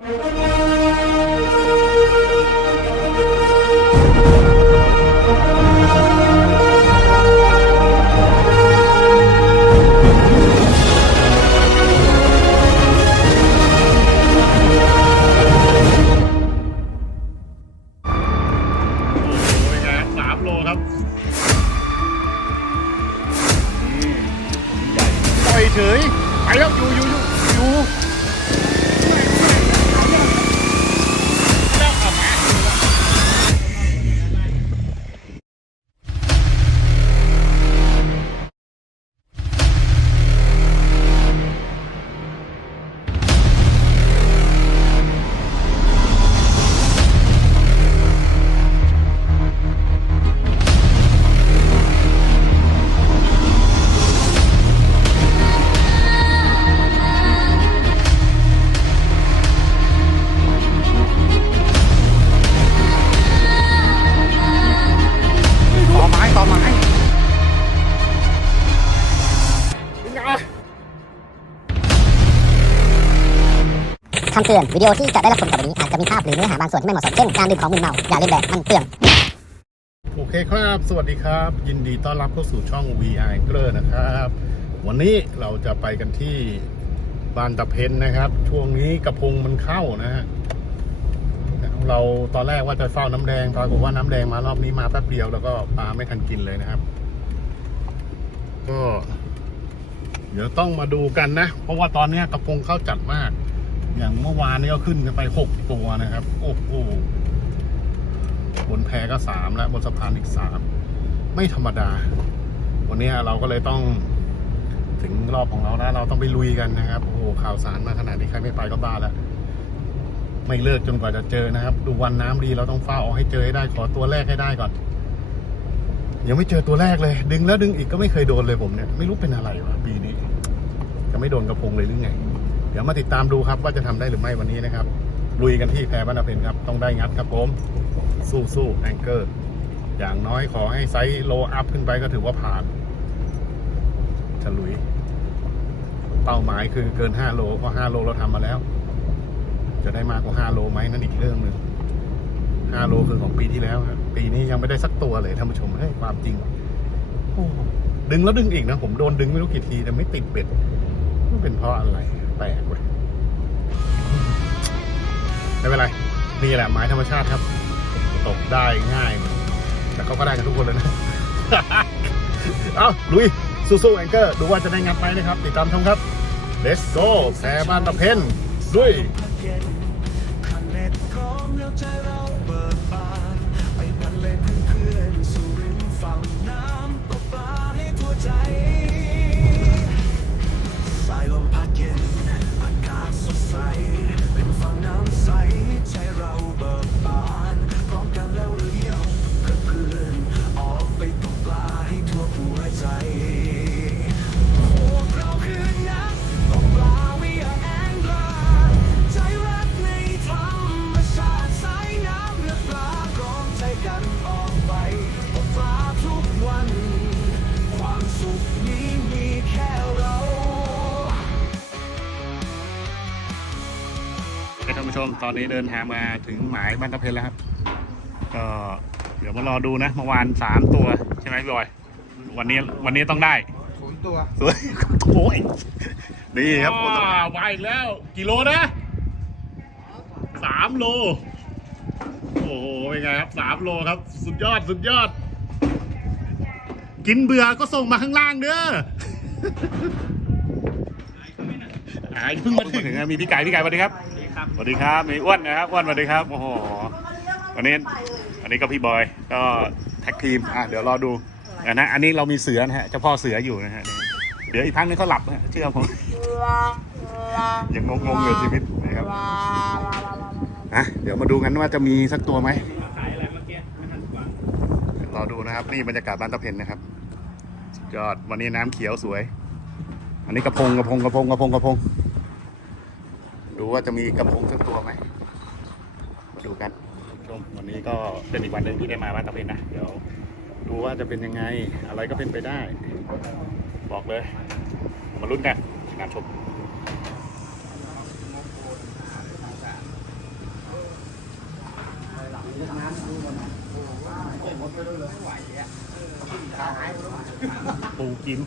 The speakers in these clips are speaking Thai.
โำเตือนวิดีโอที่จะได้รับชมต่อไปนี้อาจจะมีภาพหรือเนื้อหาบางส่วนที่ไม่เหมาะสมเช่นการดื่มของมึนเมาอย่าเลียนแบบมันเปลืองโอเคครับ สวัสดีครับ ยินดีต้อนรับเข้าสู่ช่อง VR Angler นะครับ วันนี้เราจะไปกันที่บานตะเพนนะครับ ช่วงนี้กระพงมันเข้านะฮะเราตอนแรกว่าจะเฝ้าน้ำแดงปรากฏว่าน้ำแดงมารอบนี้มาแป๊บเดียวแล้วก็ปลาไม่ทันกินเลยนะครับ ก็ เดี๋ยวต้องมาดูกันนะ เพราะว่าตอนนี้กระพงเข้าจัดมาก อย่างเมื่อวานนี้ก็ขึ้นกันไปหกตัวนะครับ โอ้โหบนแพก็สามแล้วบนสะพานอีกสามไม่ธรรมดา วันนี้เราก็เลยต้องถึงรอบของเราแล้วเราต้องไปลุยกันนะครับ โอ้โหข่าวสารมาขนาดนี้ใครไม่ไปก็บ้าแล้วไม่เลิกจนกว่าจะเจอนะครับ ดูวันน้ำดีเราต้องเฝ้าเอาให้เจอให้ได้ขอตัวแรกให้ได้ก่อน ยังไม่เจอตัวแรกเลย ดึงแล้วดึงอีกก็ไม่เคยโดนเลยผมเนี่ย ไม่รู้เป็นอะไรวะปีนี้ จะไม่โดนกระพงเลยหรือไง ดี๋ยวมาติดตามดูครับว่าจะทำได้หรือไม่วันนี้นะครับ ลุยกันที่แพรบ้านเพนครับ ต้องได้งัดครับผม สู้สู้แองเกอร์ อย่างน้อยขอให้ไซส์โลอัพขึ้นไปก็ถือว่าผ่านฉลุย เป้าหมายคือเกิน 5 โล เพราะ 5 โลเราทำมาแล้ว จะได้มากกว่า 5 โลไหมนั่นอีกเรื่องหนึ่ง5 โลคือของปีที่แล้วครับปีนี้ยังไม่ได้สักตัวเลยท่านผู้ชมเฮ้ยความจริงดึงแล้วดึงอีกนะ ผมโดนดึงไม่รู้กี่ทีแต่ไม่ติดเบ็ดมันเป็นเพราะอะไร แตกเว้ยไม่เป็นไร นี่แหละหมายธรรมชาติครับ ตกได้ง่าย แต่เขาก็ได้กันทุกคนเลยนะ เอาลุยสู้ๆแองเกอร์ ดูว่าจะได้งานไปนะครับ ติดตามชมครับ Let's go แพรบ้านตะเพนลุยคันเน็ตพร้อมแล้วใตอนนี้เดินทางมาถึงหมายบ้านตะเพนแล้วครับ ก็เดี๋ยวมารอดูนะเมื่อวานสามตัวใช่ไหมพี่บอย วันนี้วันนี้ต้องได้ศูนย์ตัวสวยโอ้ยนี่ครับว้าวมาอีกแล้วกี่โลนะสามโล โอ้โหเป็นไงครับสามโลครับ สุดยอดสุดยอด กินเบื่อก็ส่งมาข้างล่างเด้ออ่าเพิ่งมาถึงอะมีพี่ไก่พี่ไก่สวัสดีครับ สวัสดีครับมีอ้วนนะครับอ้วนสวัสดีครับโอ้โหวันนี้อันนี้ก็พี่บอยก็แท็กทีมอะเดี๋ยวรอดูอะนะอันนี้เรามีเสือนะฮะเจ้าพ่อเสืออยู่นะฮะเดี๋ยวอีกพักนึงเขาหลับนะเชื่อผมยังงงๆอยู่ชีวิตนะครับนะเดี๋ยวมาดูกันว่าจะมีสักตัวไหมรอดูนะครับนี่บรรยากาศบ้านตะเพนนะครับยอดวันนี้น้ำเขียวสวย อันนี้กระพงกระพงกระพงกระพงกระพง ดูว่าจะมีกระพงสักตัวไหมมาดูกันชมวันนี้ก็เป็นอีกวันหนึ่งที่ได้มาบ้านตะเพ็นนะ เดี๋ยวดูว่าจะเป็นยังไง อะไรก็เป็นไปได้ บอกเลย มาลุ้นกันงานชมปูกิน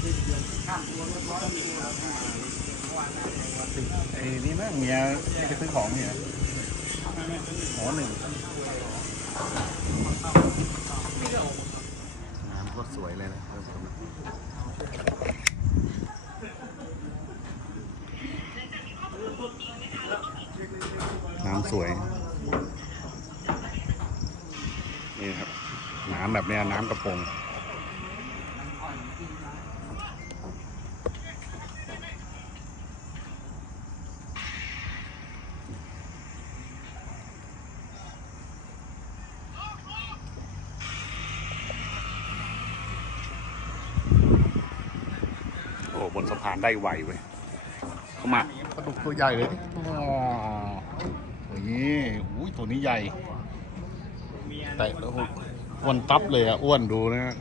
ไอ้นี่แม่งเมียไปซื้อของเนี่ยหอหนึ่งน้ำก็สวยเลยนะน้ำสวย นี่ครับ น้ำแบบเนี้ยน้ำกระพง โอ้บนสะพาน ได้ไวเว้ยเข้ามาปลาดุกตัวใหญ่เลยอ๋อโอ้ยอุ้ยตัวนี้ใหญ่ แต่แล้วอ้วนตับเลยอะอ้วนดูนะ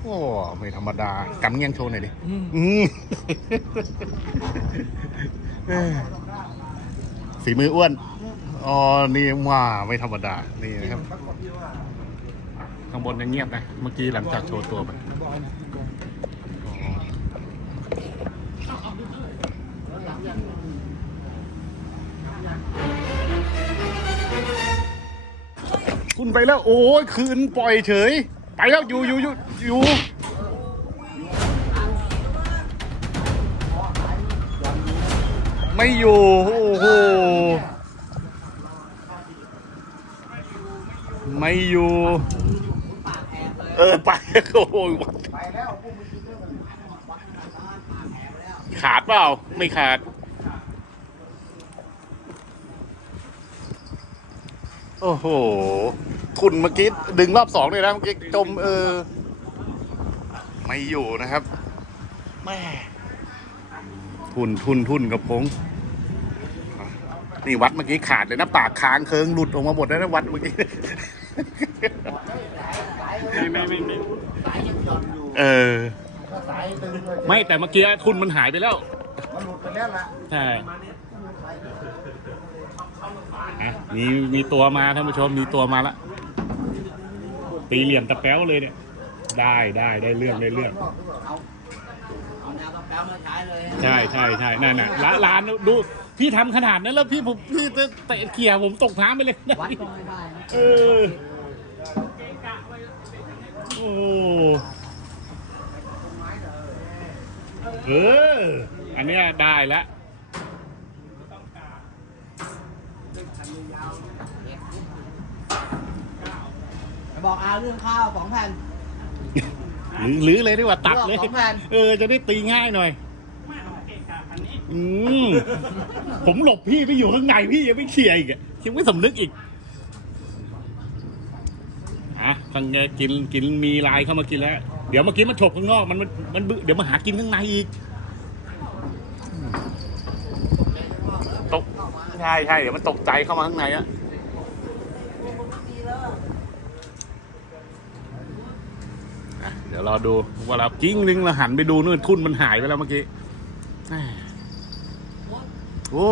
โอ้ไม่ธรรมดากำเงี้ยงโชว์หน่อยดิอืมเอ้ยฝีมืออ้วน อ๋อ นี่ว่าไม่ธรรมดา นี่นะครับ ข้างบนยังเงียบนะ เมื่อกี้หลังจากโชว์ตัวไป ไปแล้ว โอ้ยคืนปล่อยเฉย ไปแล้วอยู่อยู่อยู่อยู่ไม่อยู่ โอ้โหไม่อยู่ เออไปโอ้โหขาดเปล่า ไม่ขาดโอ้โห ทุนเมื่อกี้ดึงรอบสองเลยนะเมื่อกี้จมเออ ไม่อยู่นะครับแม่ทุนทุนทุนกับพงนี่วัดเมื่อกี้ขาดเลยนะปากค้างเคิงหลุดออกมาหมดแล้วนะวัดเมื่อกี้ไม่ไม่ไม่ไม่เออ ไม่แต่เมื่อกี้ทุนมันหายไปแล้ว มันหลุดไปแล้วล่ะใช่อะมีมีตัวมาท่านผู้ชมมีตัวมาละ ตีเหลี่ยมตะแป๊วเลยเนี่ย ได้ได้ได้เรื่องได้เรื่อง เอาแนวกระแป๊วมาใช้เลยใช่ใช่ใช่นั่นน่ะร้านร้านดูพี่ทำขนาดนั้นแล้วพี่ผมพี่จะเตะเขี่ยผมตกน้ำไปเลยนะวัดก็ไม่ได้นะเออ โอ้ เออ อันเนี้ยได้แล้ว บอกอาเรื่องข้าวสองแผ่น หรือหรือเลยดีกว่าตัดเลยเลือกของแผ่นเออ จะได้ตีง่ายหน่อยอืมผมหลบพี่ไปอยู่ข้างในพี่ยังไม่เคลียร์อีกอะยังไม่สำนึกอีกอะข้างในกินกินมีลายเข้ามากินแล้ว เดี๋ยวเมื่อกี้มันฉกข้างนอกมันมันมันบึเดี๋ยวมาหากินข้างในอีกตกใช่ใช่เดี๋ยวมันตกใจเข้ามาข้างในอะอะเดี๋ยวรอดูว่าเรากิ้งนึงเราหันไปดูนู่นทุนมันหายไปแล้วเมื่อกี้โอ้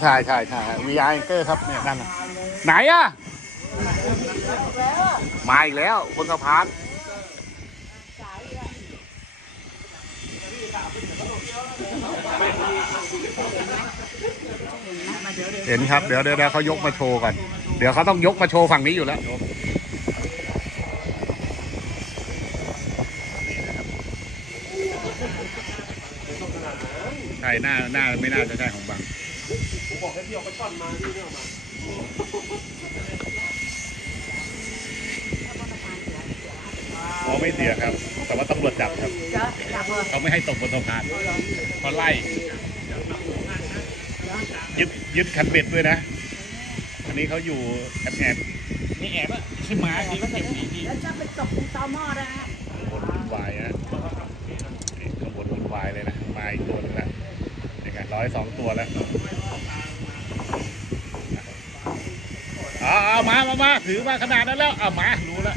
ใช่ใช่ใช่มีไอเกอร์ครับเนี่ยนั่นน่ะไหนอะมาอีกแล้วบนสะพานเห็นครับเดี๋ยวเดี๋ยวเดี๋ยวเขายกมาโชว์ก่อน เดี๋ยวเขาต้องยกมาโชว์ฝั่งนี้อยู่แล้วใช่หน้าหน้าไม่น่าจะใช่ของบังผมบอกให้พี่ออกไปช่อนมาพี่ไม่ออกมาอ๋อไม่เสียครับ แต่ว่าตำรวจจับครับเขาไม่ให้ตกบนสะพานเขาไล่ ยึดยึดคันเบ็ดด้วยนะ อันนี้เขาอยู่แอบแอบนี่แอบอะใช่หมาดีก็เก็บดีดีแล้วจะไปตกตอหม้อได้ฮะข้างบนวุ่นวายนะนี่ข้างบนวุ่นวายเลยนะมาอีกตัวหนึงแล้วนี่ไงร้อยสองตัวแล้วเอาเอามามามาถือมาขนาดนั้นแล้วเอามารู้แล้ว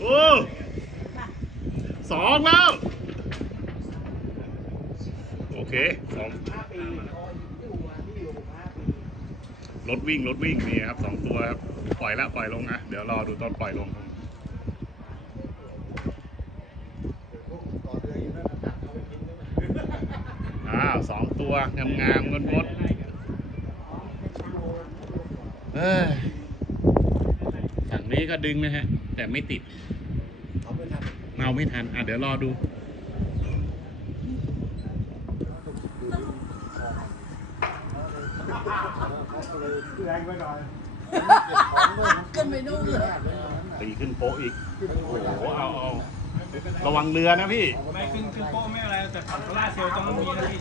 โอ้สองแล้วโอ เคสองรถวิ่งรถวิ่งนี่ครับสองตัวครับปล่อยแล้วปล่อยลงนะเดี๋ยวรอดูตอนปล่อยลงอ้าวสองตัวงามงามงดงดๆเอ้ยฝั่งนี้ก็ดึงนะฮะ แต่ไม่ติดเมาไม่ทันอะเดี๋ยวรอดู ขึ้นไปนู่นเลย ตีขึ้นโป๊ะอีกโอ้โห เอาเอาระวังเรือนะพี่ ไม่ขึ้นขึ้นโป๊ะไม่อะไรแต่ถังโซล่าเซลล์ต้องมีนะพี่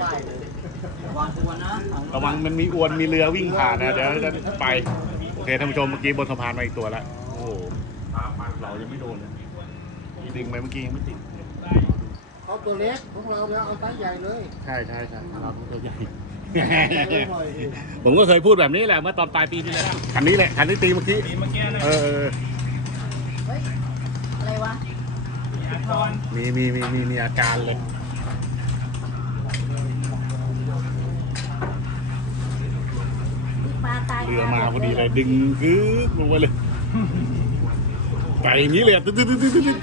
วางตัวนะระวังมันมีอวนมีเรือวิ่งผ่านนะเดี๋ยวจะไป โอเคท่านผู้ชมเมื่อกี้บนสะพานมาอีกตัวล้วโอ้โหเรายังไม่โดนเลยดึงไปเมื่อกี้ยังไม่ติดเอาตัวเล็กของเราแล้วเอาไซส์ใหญ่เลย ใช่ใช่ใช่เราตัวใหญ่ ผมก็เคยพูดแบบนี้แหละเมื่อตอนปลายปีที่แล้วคันนี้แหละคันที่ตีเมื่อกี้มีเมื่อกี้นะเออเอออะไรวะมีอาทรมีมีมีมีมีอาการเลยปลาตายเรือมาพอดีเลยดึงกึ๊กลงไปเลยไปอย่างนี้เลยอะตึ๊ดตึ๊ดตึ๊ดตึ๊ด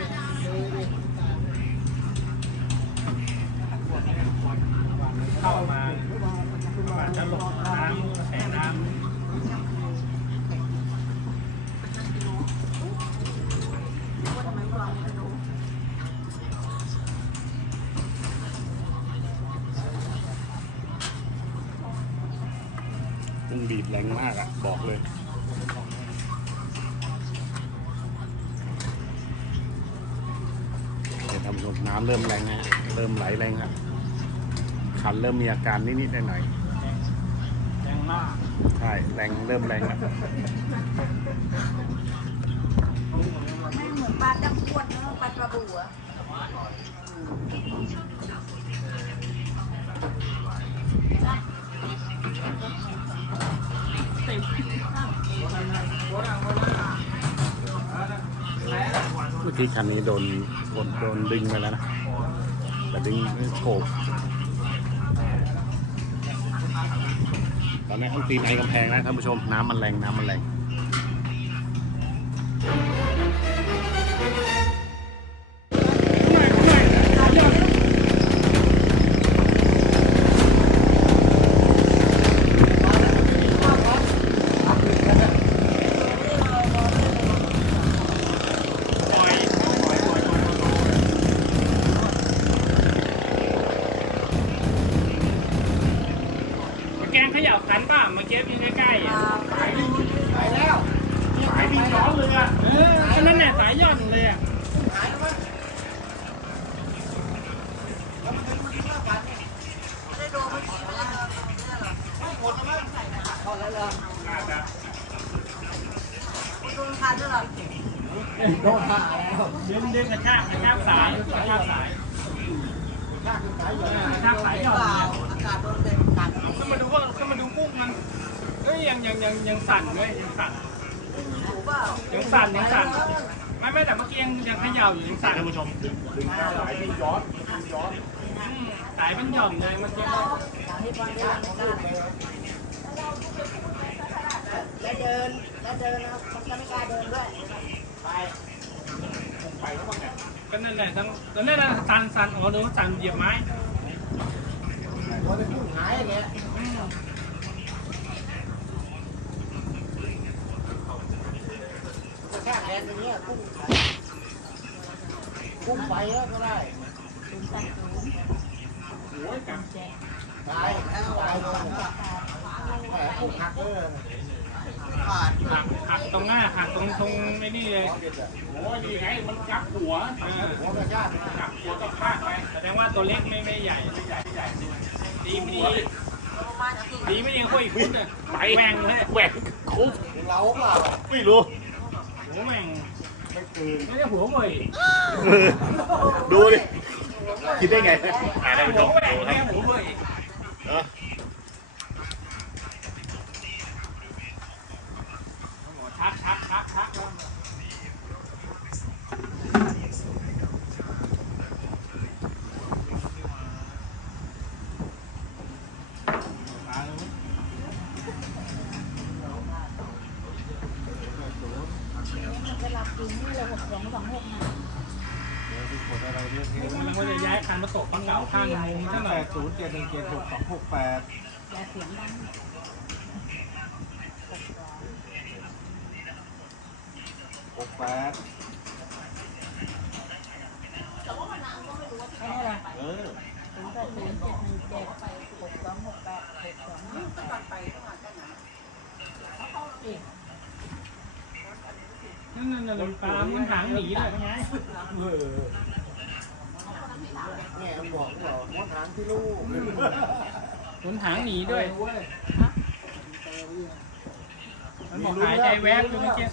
เลยเดี๋ยวทำลมน้ำเริ่มแรงฮะเริ่มไหลแรงครับคันเริ่มมีอาการนิดๆหน่อยแรงมากๆใช่แรงเริ่มแรงแล้วไม่เหมือนปลาจับขวดนะปลากระบูอะ เมื่อกี้คันนี้โดนโดนโดนดึงไปแล้วนะแต่ดึงไม่โฉบตอนนี้ต้องตีในกำแพงนะท่านผู้ชมน้ำมันแรงน้ำมันแรง แกงเขย่าคันป่ะเมื่อกี้พี่ใกล้ๆอะสายวิ่งย้อนเลยอะเออแค่นั้นแหละสายหย่อนเลยอะโดนหักแล้วดึงดึงกระชากกระชากสายกระชากสายกระชากสายหย่อนเลยอากาศโดนเต็มตัดขึ้นมาดูว่าขึ้นมาดูกุ้งมัน เอ้ยยังยังยังยังสั่นเลยยังสั่นยังสั่นยังสั่นไม่ไม่แต่เมื่อกี้ยังยังเขย่าอยู่ยังสั่นท่านผู้ชมดึงดึงสายวิ่งย้อนวิ่งย้อนอืมสายมันหย่อนเลยเมื่อกี้แล้วเดินแล้วเดินนะมันก็ไม่กล้าเดินด้วยก็นั่นแหละทั้งนั่นแหละสั่นสั่นอ๋อดูสั่นเหยียบไม้โดนไปพุ่งหายอย่างเงี้ย อืม กระชากแขนอย่างเงี้ยพุ่ง พุ่งไปแล้วก็ได้ตายตายเลยแผลพุ่งหักเลยขาดหักหักตรงหน้าหักตรงตรงไอ้นี่เลยโอ้ยดีไงมันกักหัวเออหัวกระชากกักหัวก็พลาดไปแสดงว่าตัวเล็กไม่ไม่ใหญ่ไม่ใหญ่ไม่ใหญ่ดีไม่ดีดีไม่ยังคุยคุณเนี่ยไปแหว่งเลยแหวกคุกเราเปล่าไม่รู้หัวแหว่ง ไม่ใช่หัวเว่ยเออดูดิ คิดได้ไง อ่าได้ผู้ชหัวมแหว่งดูคไม่รับใช่หัวเว่ยเนอะ ชักชักชักชักแล้วมาเลย เวลากินนี่เราหกสองสองหกนะ มันก็จะย้ายคันมาตกฝั่งเก่าข้างนึงใช่ไหม แปดศูนย์เจ็ดหนึ่งเจ็ดหกสองหกแปดอย่าเสียงดังหกแปดแค่นี้แหละเออถึงก็ศูนย์เจ็ดหนึ่งเจ็ดหกสองหกแปดหกสองห้าแปดนั่นนั่นนั่นปลามันหางหนีเลยเออ แง่บอกเหรอมดหางที่ลูกมันหางหนีด้วย มันบอกหายใจแวบอยู่เมื่อกี้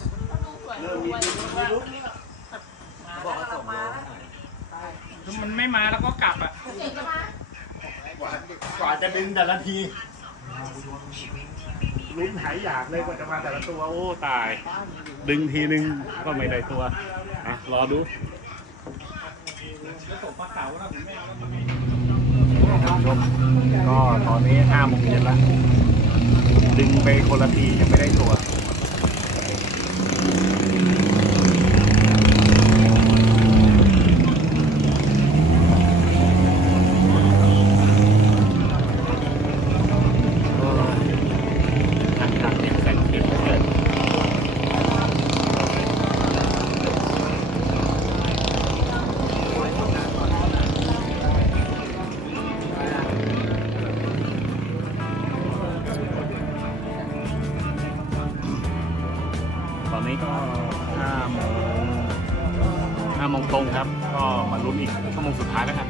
เริ่มมีมีลุ้นบอกว่าส่งมาถ้ามันไม่มาแล้วก็กลับอะ กว่ากว่าจะดึงแต่ละทีลุ้นหายอยากเลยกว่าจะมาแต่ละตัวโอ้ตาย ดึงทีนึงก็ไม่ได้ตัวอะรอดูแล้วต ก็ตอนนี้ห้าโมงเย็นแล้วดึงไปคนละทียังไม่ได้ตัว ชั่วโมงสุดท้ายแล้วกัน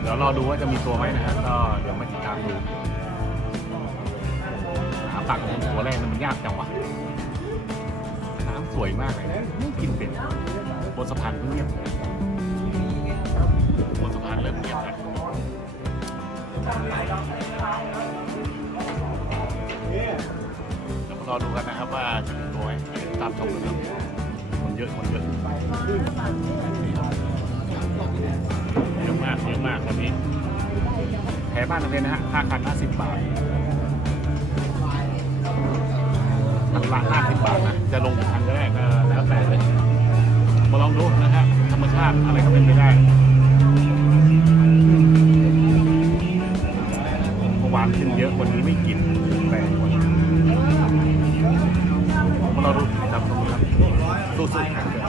เดี๋ยวรอดูว่าจะมีตัวไหมนะครับก็เดี๋ยวมาติดตามดูหาปากของตัวแรกมันยากจังวะน้ำสวยมากเลยนะกินเป็ดบนสะพานเงียบบนสะพานเริ่มเงียบแล้วเดี๋ยวมารอดูกันนะครับว่าจะมีตัวไหมตามชมกันครับคนเยอะคนเยอะ เยอะมากเยอะมากวันนี้แถบ้านตรงนี้นนะฮะค่าคัน50 บาทคันละ50 บาทนะ จะลงกี่คันก็ได้ก็แล้วแต่เลย มาลองดูนะฮะธรรมชาติอะไรก็เป็นไปได้เมื่อวานขึ้นเยอะวันนี้ไม่กินแปลกว่ามาลองดูครับขอบคุณครับสู้ๆครับ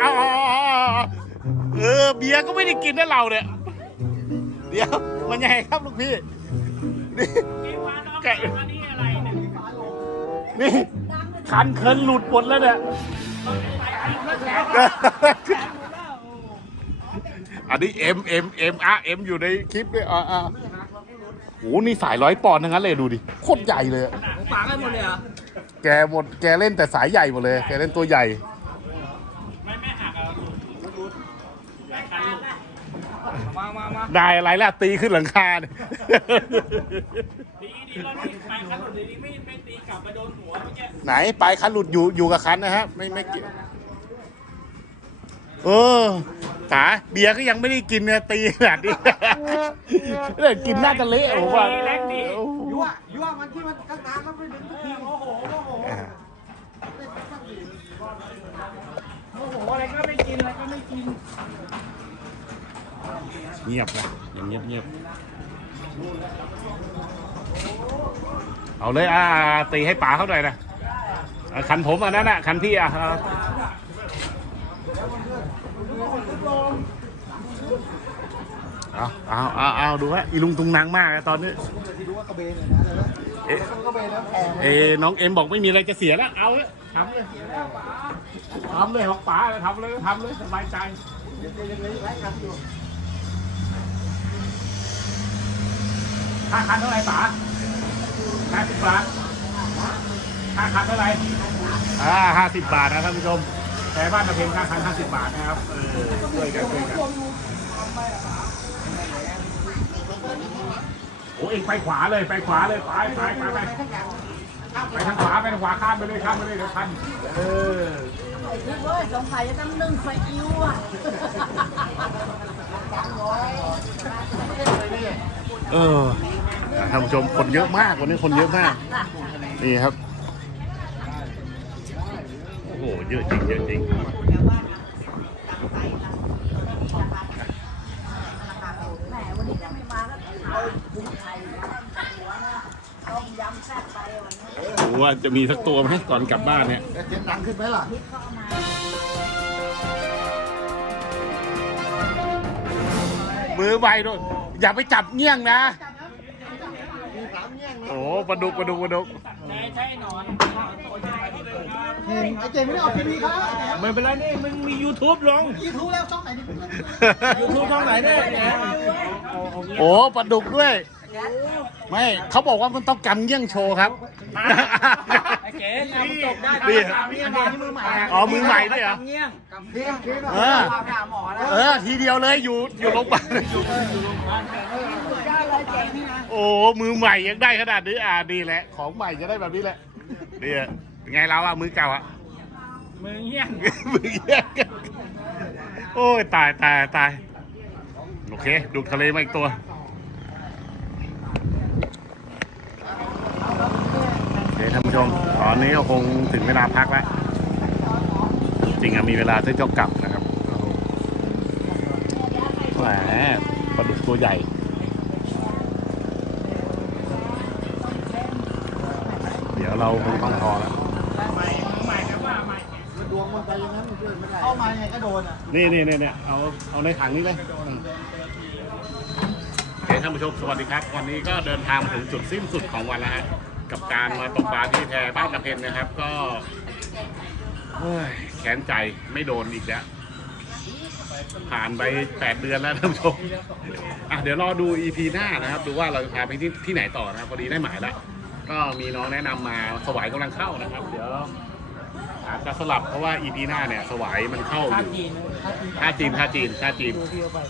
เอาเอเอเบียร์ก็ไม่ได้กินนะเราเนี่ยเดี๋ยวมันยังไงครับลูกพี่นี่แกะนนี้อะไรเนี่ยนี่คันเคินหลุดหมดแล้วเนี่ยอันนี้เอ็มเอ็มเอ็มอะเอ็มอยู่ในคลิปด้วยอ่าอ่าโอ้นี่สายร้อยปอนด์ทั้งนั้นเลยดูดิโคตรใหญ่เลยปากันหมดเลยเหรอแกหมดแกเล่นแต่สายใหญ่หมดเลย แกเล่นตัวใหญ่ ไม่ไม่หักอะย้ายคันหลุด มามามาได้อะไรล่ะตีขึ้นหลังคาเนี่ยดีดีเราไม่ไปคันหลุดดีไม่ไม่ตีกลับมาโดนหัวเมื่อกี้ไหนปลายคันหลุดอยู่อยู่กับคันนะฮะไม่ไม่เกี่ยวเออป๋าเบียร์ก็ยังไม่ได้กินเนี่ยตีขนาดนี้เลยกินน่าจะเละผมว่าเล็กดียั่วยั่วมันที่มันตั้งนานแล้วไม่ดึงสักทีโอ้โหโอ้โหโอ้โหอะไรก็ไม่กินอะไรก็ไม่กิน เงียบนะยังเงียบเงียบเอาเลยอ่าตีให้ป๋าเขาหน่อยนะคันผมอันนั้นอะคันพี่อะเอาเอาเอาเอาเอาดูฮะอีลุงตุงนางมากนะตอนนี้เอ๊ะกระเบนแล้วแพงเอ้น้องเอ็มบอกไม่มีอะไรจะเสียแล้วเอาเลยทำเลยทำเลยของป๋าเลยทำเลยทำเลยสบายใจ เดี๋ยวยังเลยไล่กันอยู่ ค่าคันเท่าไหร่ป๋าห้าสิบบาทค่าคันเท่าไหร่อ่าห้าสิบบาทนะท่านผู้ชมแต่บ้านตะเพ็ญค่าคันห้าสิบบาทนะครับ เออช่วยกันช่วยกันโอ้เองไปขวาเลยไปขวาเลยไปไปไปไปไปทางขวาไปทางขวาข้ามไปเลยข้ามไปเลยเดี๋ยวทันเออคิดว่าสงสัยจะต้องนึ่งไฟอิ้วอะ เออท่านผู้ชมคนเยอะมากวันนี้คนเยอะมาก นี่ครับ โอ้โหเยอะจริงเยอะจริงแหมวันนี้จะไม่มาก็ถามคุณไทยหัวนะต้มยำแซ่บไปวันนี้ว่าจะมีสักตัวไหมก่อนกลับบ้านเนี่ยแต่เสียงดังขึ้นไหมล่ะมือใบด้วย อย่าไปจับเงี้ยงนะมีสามแง่งนะ โอ้ปลาดุกปลาดุกปลาดุกใช่ใช่หนอนเห็นไอ้เจมไม่ได้ออกทีวีครับไม่เป็นไรนี่มันมี YouTube ลงยูทูบแล้วช่องไหนนี่ YouTube ช่องไหนเนี่ยโอ้ปลาดุกด้วย ไม่เขาบอกว่ามันต้องกำเงี้ยงโชว์ครับไอ้เก๋เนี่ยมันตกได้นี่ทำนี่อันนี้มือใหม่ะอ๋อมือใหม่ด้วยเหรอทำเงี้ยงเทียงเทียงเออเออทีเดียวเลยอยู่อยู่โรงพยาบาลโอ้มือใหม่ยังได้ขนาดนี้อ่าดีแหละ ของใหม่จะได้แบบนี้แหละนี่อะเป็นไงเราอะมือเก่าอะมือเงี้ยงมือแยกโอ้ยตายตายตายโอเคดูทะเลมาอีกตัว โอเคท่านผู้ช มตอนนี้ก็คงถึงเวลาพักแล้ว จริงอะมีเวลาที่จะกลับนะครับแหมปลาดุกตัวใหญ่เดี๋ยวเราคงต้องพอแล้วดวงมันไปอย่างนั้นมันช่วยไม่ได้เข้ามายังไงก็โดนอะนี่นี่นี่เนี่ยเอาเอาในถังนี้เลยอืมโอเคท่านผู้ชมสวัสดีครับ วันนี้ก็เดินทางมาถึงจุดสิ้นสุดของวันแล้วฮะ กับการมาตกปลาที่แพบ้านตะเพนนะครับ ก็เฮ้ยแขนใจไม่โดนอีกแล้ว ผ่านไปแปดเดือนแล้วท่านผู้ชมอะเดี๋ยวรอดู EP หน้านะครับ ดูว่าเราจะพาไปที่ที่ไหนต่อนะครับพอดีได้หมายแล้ว ก็มีน้องแนะนำมาสวายกำลังเข้านะครับ เดี๋ยวอาจจะสลับเพราะว่า EP หน้าเนี่ยสวายมันเข้าอยู่ ท่าจีนท่าจีนท่าจีน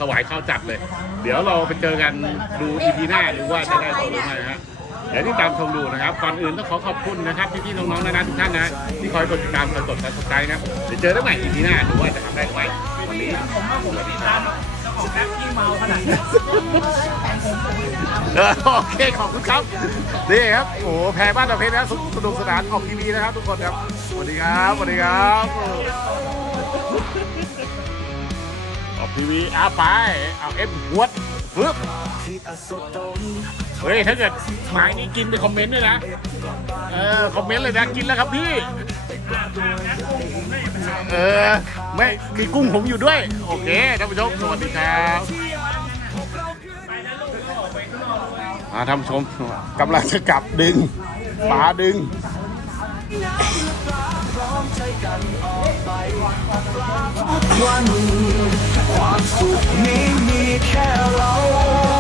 สวายเข้าจัดเลย เดี๋ยวเราไปเจอกันดูอีพีหน้าดูว่าจะได้ต่อหรือไม่นะฮะ เดี๋ยวที่ตามชมดูนะครับ ก่อนอื่นต้องขอขอบคุณนะครับพี่ๆน้องๆนะนะทุกท่านนะ ที่คอยกดติดตามคอยกดซับสไครต์นะเดี๋ยวเจอกันใหม่อีพีหน้าดูว่าจะทำได้หรือไม่วันนี้ผมว่าผมติดตามเจ้าของแอปที่เมาขนาดนี้โอเคขอบคุณครับนี่ครับโอ้โหแพรบ้านตะเพชรนะสสนุกสนานออกทีวีนะครับ ทุกคนครับสวัสดีครับสวัสดีครับออกทีวีอาไปเอาเอฟหวดปึ๊บ เฮ้ยถ้าเกิดหมายนี้กินไปคอมเมนต์ด้วยนะ เออคอมเมนต์เลยนะกินแล้วครับพี่ เออไม่มีกุ้งผมอยู่ด้วย โอเคท่านผู้ชมสวัสดีครับอ่าท่านผู้ชมกำลังจะกลับดึงปลาดึงวันความสุขนี้มีแค่เรา